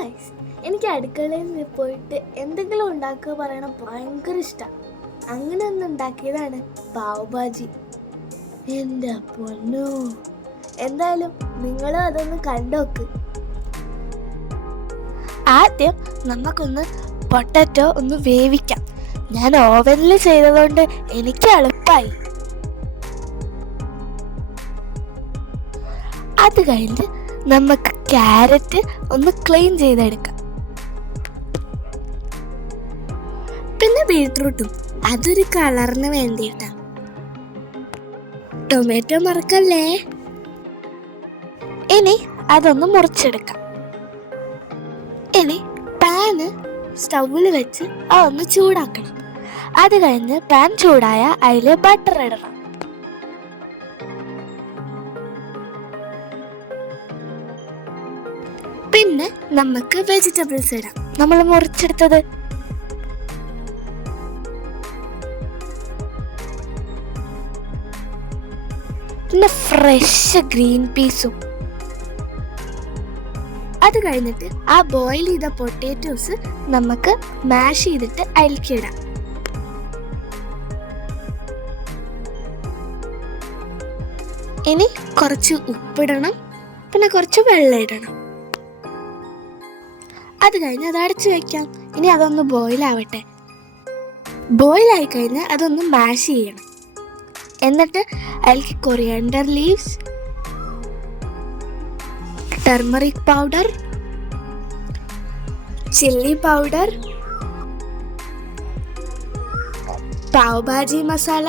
Guys, എനിക്ക് അടുക്കളയിൽ പോയിട്ട് എന്തെങ്കിലും ഉണ്ടാക്കുക പറയണം ഭയങ്കര ഇഷ്ടമാണ്. അങ്ങനെ ഒന്ന് ഉണ്ടാക്കിയതാണ് പാവ് ഭാജി. എൻ്റെ പൊന്നോ, എന്തായാലും നിങ്ങളും അതൊന്ന് കണ്ടോക്ക്. ആദ്യം നമുക്കൊന്ന് പൊട്ടറ്റോ ഒന്ന് വേവിക്കാം. ഞാൻ ഓവനിൽ ചെയ്തതുകൊണ്ട് എനിക്ക് എളുപ്പമായി. അത് കഴിഞ്ഞ് നമുക്ക് ക്യാരറ്റ് ഒന്ന് ക്ലീൻ ചെയ്തെടുക്കാം. പിന്നെ ബീട്രൂട്ടും, അതൊരു കളറിന് വേണ്ടിയിട്ടാണ്. ടൊമാറ്റോ മറക്കല്ലേ. ഇനി അതൊന്ന് മുറിച്ചെടുക്കാം. ഇനി പാന് സ്റ്റൗവിൽ വെച്ച് അതൊന്ന് ചൂടാക്കണം. അത് കഴിഞ്ഞ് പാൻ ചൂടായ അതിൽ ബട്ടർ ഇടണം. പിന്നെ നമുക്ക് വെജിറ്റബിൾസ് ഇടാം, നമ്മൾ മുറിച്ചെടുത്തത്. പിന്നെ ഫ്രഷ് ഗ്രീൻ പീസും. അത് കഴിഞ്ഞിട്ട് ആ ബോയിൽ ചെയ്ത പൊട്ടാറ്റോസ് നമുക്ക് മാഷ് ചെയ്തിട്ട് അതിലേക്കിടാം. ഇനി കുറച്ച് ഉപ്പിടണം, പിന്നെ കുറച്ച് വെള്ളം ഇടണം. അത് കഴിഞ്ഞ് അത് അടച്ചു വെക്കാം. ഇനി അതൊന്ന് ബോയിലാവട്ടെ. ബോയിലായി കഴിഞ്ഞാൽ അതൊന്ന് മാഷ് ചെയ്യണം. എന്നിട്ട് അതിലേക്ക് coriander leaves, turmeric powder, chilli powder, pav bhaji masala,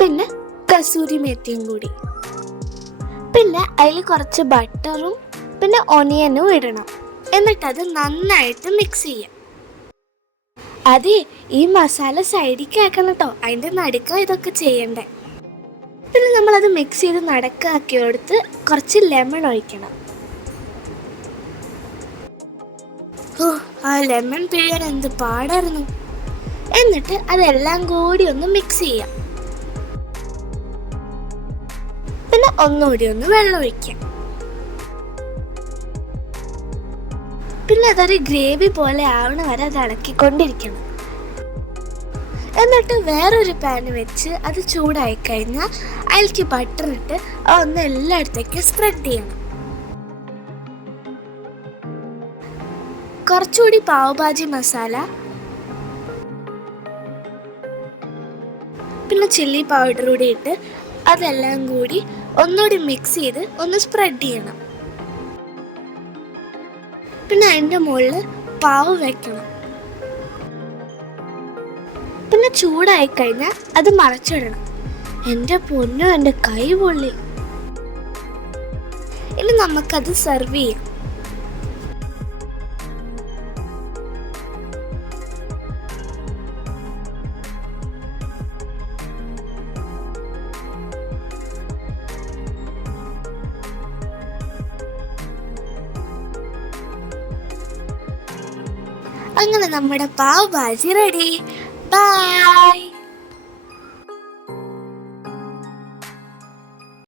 പിന്നെ കസൂരി മേത്തിയും കൂടി. പിന്നെ അതിൽ കുറച്ച് ബട്ടറും പിന്നെ ഒനിയനും ഇടണം. എന്നിട്ടത് നന്നായിട്ട് മിക്സ് ചെയ്യാം. അതെ, ഈ മസാല സൈഡിലേക്ക് ആക്കണം കേട്ടോ, അതിൻ്റെ നടുക്ക ഇതൊക്കെ ചെയ്യണ്ടേ. പിന്നെ നമ്മളത് മിക്സ് ചെയ്ത് നടക്കാക്കി കൊടുത്ത് കുറച്ച് ലെമൺ ഒഴിക്കണം. ആ ലെമൺ പിഴിയാൻ എന്ത് പാടായിരുന്നു. എന്നിട്ട് അതെല്ലാം കൂടി ഒന്ന് മിക്സ് ചെയ്യാം. പിന്നെ ഒന്നുകൂടി ഒന്ന് വെള്ളം ഒഴിക്കാം. പിന്നെ അതൊരു ഗ്രേവി പോലെ ആവണ വരെ അത് ഇളക്കിക്കൊണ്ടിരിക്കണം. എന്നിട്ട് വേറൊരു പാന് വെച്ച് അത് ചൂടായി കഴിഞ്ഞാൽ അതിലേക്ക് ബട്ടർ ഇട്ട് ഒന്ന് എല്ലായിടത്തേക്കും സ്പ്രെഡ് ചെയ്യണം. കുറച്ചുകൂടി പാവ് ഭാജി മസാല, പിന്നെ ചില്ലി പൗഡർ കൂടി ഇട്ട് അതെല്ലാം കൂടി ഒന്നുകൂടി മിക്സ് ചെയ്ത് ഒന്ന് സ്പ്രെഡ് ചെയ്യണം. പിന്നെ അതിൻ്റെ മുകളിൽ പാവ് വെക്കണം. പിന്നെ ചൂടായി കഴിഞ്ഞാൽ അത് മറച്ചിടണം. എൻ്റെ പൊന്നോ, എൻ്റെ കൈ പൊള്ളി. ഇനി നമുക്കത് സെർവ് ചെയ്യാം. അങ്ങനെ നമ്മുടെ പാവ് ഭാജി റെഡി. ബൈ.